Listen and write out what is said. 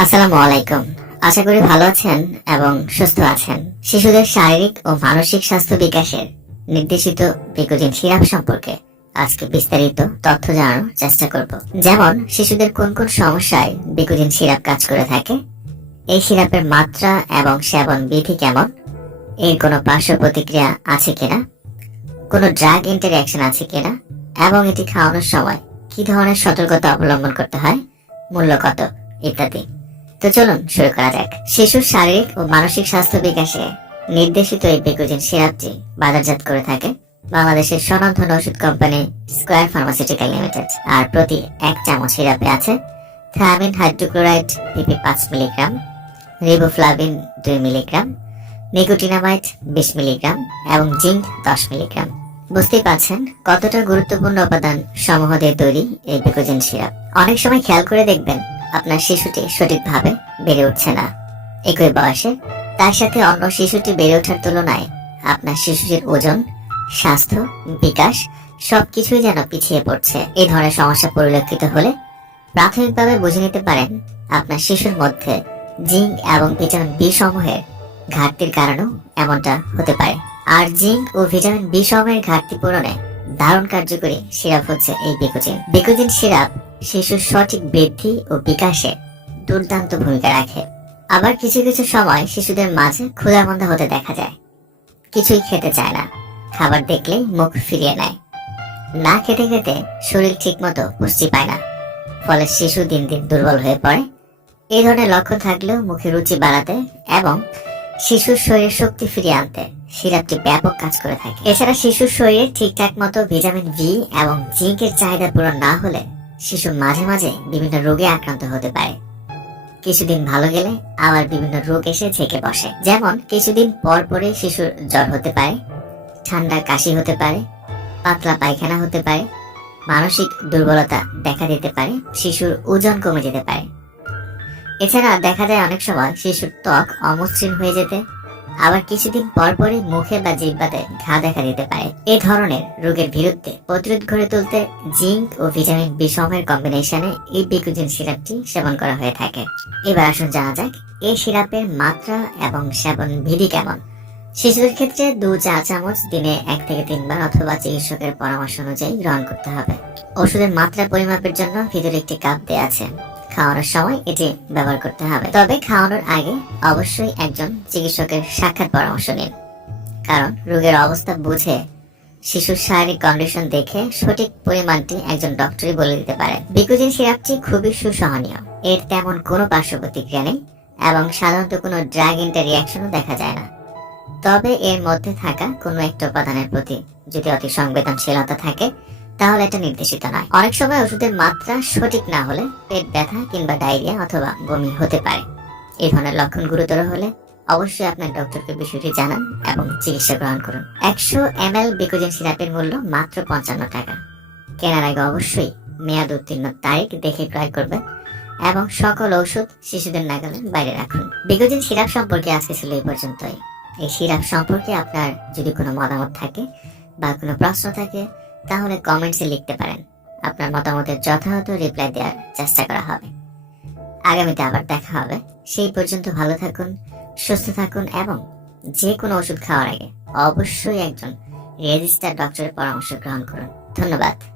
আসসালামু আলাইকুম। আশা করি ভালো আছেন এবং সুস্থ আছেন। শিশুদের শারীরিক ও মানসিক স্বাস্থ্য বিকাশের নির্দেশিত বিকোজিন সিরাপ সম্পর্কে আজকে বিস্তারিত তথ্য জানানোর চেষ্টা করব। যেমন, শিশুদের কোন কোন সমস্যায় বিকোজিন সিরাপ কাজ করে থাকে, এই সিরাপের মাত্রা এবং সেবন বিধি কেমন, এর কোনো পার্শ্ব প্রতিক্রিয়া আছে কিনা, কোনো ড্রাগ ইন্টারঅ্যাকশন আছে কিনা, এবং এটি খাওয়ানোর সময় কি ধরনের সতর্কতা অবলম্বন করতে হয়, মূল্য কত, ইত্যাদি। তো চলুন শুরু করা যাক। শিশুর শারীরিক ও মানসিক স্বাস্থ্য বিকাশে নির্দেশিত এই বেকুজিন সিরাপটি বাজারজাত করে থাকে বাংলাদেশের স্বনামধন্য ওষুধ কোম্পানি স্কয়ার ফার্মাসিউটিক্যাল লিমিটেড। আর প্রতি এক চামচ সিরাপে আছে থায়ামিন হাইড্রোক্লোরাইড, পিপি পাঁচ মিলিগ্রাম, রিবোফ্লাভিন দুই মিলিগ্রাম নিকোটিনামাইড বিশ মিলিগ্রাম এবং জিঙ্ক দশ মিলিগ্রাম। বুঝতেই পারছেন কতটা গুরুত্বপূর্ণ উপাদান সমূহ দিয়ে তৈরি এই বেকোজিন সিরাপ। অনেক সময় খেয়াল করে দেখবেন আপনার শিশুটি সঠিকভাবে বেড়ে উঠছে না। একই বয়সে তার সাথে অন্য শিশুটি বেড়ে ওঠার তুলনায় আপনার শিশুটির ওজন, স্বাস্থ্য, বিকাশ সবকিছুই যেন পিছিয়ে পড়ছে। এই ধরনের সমস্যা পরিলক্ষিত হলে প্রাথমিকভাবে বুঝে নিতে পারেন আপনার শিশুর মধ্যে জিঙ্ক এবং ভিটামিন বি সমূহের ঘাটতির কারণেও এমনটা হতে পারে। আর জিঙ্ক ও ভিটামিন বি সমূহের ঘাটতি পূরণে দারুণ কার্যকরী সিরাপ হচ্ছে এই বিকোজিন। বিকোজিন সিরাপ শিশুর সঠিক বৃদ্ধি ও বিকাশে দুর্দান্ত ভূমিকা রাখে। আবার কিছু কিছু সময় শিশুদের মাঝে ক্ষুধামন্দা হতে দেখা যায়। কিছুই খেতে চায় না। খাবার দেখলেই মুখ ফিরিয়ে নেয়। না খেতে খেতে শরীর ঠিকমতো পুষ্টি পায় না। ফলে শিশু দিন দিন দুর্বল হয়ে পড়ে। এই ধরনের লক্ষণ থাকলেও মুখে রুচি বাড়াতে এবং শিশুর শরীরে শক্তি ফিরিয়ে আনতে সিরাপটি ব্যাপক কাজ করে থাকে। এছাড়া শিশুর শরীরে ঠিকঠাক মতো ভিটামিন ভি এবং জিঙ্কের চাহিদা পূরণ না হলে শিশু মাঝে মাঝে বিভিন্ন রোগে আক্রান্ত হতে পারে। কিছুদিন ভালো গেলে আবার বিভিন্ন রোগ এসে ঝেঁকে বসে। যেমন কিছুদিন পর পরে শিশুর জ্বর হতে পারে, ঠান্ডা কাশি হতে পারে, পাতলা পায়খানা হতে পারে, মানসিক দুর্বলতা দেখা দিতে পারে, শিশুর ওজন কমে যেতে পারে। এছাড়া দেখা যায় অনেক সময় শিশুর ত্বক অমসৃণ হয়ে যেতে আবার কিছুদিন পর পরই মুখে বা জিহ্বাতে ঘা দেখা দিতে পারে। এই ধরনের রোগের বিরুদ্ধে প্রতিরোধ গড়ে তুলতে জিঙ্ক ও ভিটামিন বি সময়ের কম্বিনেশনে এই বিকুজিন সিরাপটি সেবন করা হয়ে থাকে। এবার আসুন জানা যাক এই সিরাপের মাত্রা এবং সেবন বিধি কেমন? শিশুদের ক্ষেত্রে দু চা চামচ দিনে এক থেকে তিনবার অথবা চিকিৎসকের পরামর্শ অনুযায়ী গ্রহণ করতে হবে। ওষুধের মাত্রা পরিমাপের জন্য ভিতরে একটি কাপ দেওয়া আছে। খাওয়ানোর সময় এটি ব্যবহার করতে হবে। তবে খাওয়ানোর আগে অবশ্যই একজন চিকিৎসকের সাক্ষাৎ পরামর্শ নিন। কারণ রোগের অবস্থা বুঝে শিশুর শারীরিক কন্ডিশন দেখে সঠিক পরিমাণটি একজন ডক্টরই বলে দিতে পারে বিকুজিন সিরাপটি খুবই সুসহনীয়। এর তেমন কোনো পার্শ্ব প্রতিক্রিয়া নেই এবং সাধারণত কোনো ড্রাগ ইন্টার রিয়াকশনও দেখা যায় না। তবে এর মধ্যে থাকা কোনো একটা উপাদানের প্রতি যদি অতি সংবেদনশীলতা থাকে তাহলে এটা নির্দেশিত নয়। অনেক সময় ওষুধের মাত্রা সঠিক না হলে পেট ব্যথা কিংবা ডায়রিয়া অথবা বমি হতে পারে। এই ধরনের লক্ষণ গুরুতর হলে অবশ্যই আপনার ডক্টরকে বিষয়টি জানান এবং চিকিৎসা গ্রহণ করুন। একশো এম এল বিকোজিন সিরাপের মূল্য মাত্র পঞ্চান্ন টাকা। কেনার আগে অবশ্যই মেয়াদ উত্তীর্ণ তারিখ দেখে ক্রয় করবেন এবং সকল ঔষধ শিশুদের নাগালে বাইরে রাখুন। বিকোজিন সিরাপ সম্পর্কে আজকে ছিল এই পর্যন্তই। এই সিরাপ সম্পর্কে আপনার যদি কোনো মতামত থাকে বা কোনো প্রশ্ন থাকে তাহলে কমেন্টসে লিখতে পারেন। আপনার মতামতের যথাযথ রিপ্লাই দেওয়ার চেষ্টা করা হবে। আগামীতে আবার দেখা হবে। সেই পর্যন্ত ভালো থাকুন, সুস্থ থাকুন এবং যে কোনো ওষুধ খাওয়ার আগে অবশ্যই একজন রেজিস্টার ডক্টরের পরামর্শ গ্রহণ করুন। ধন্যবাদ।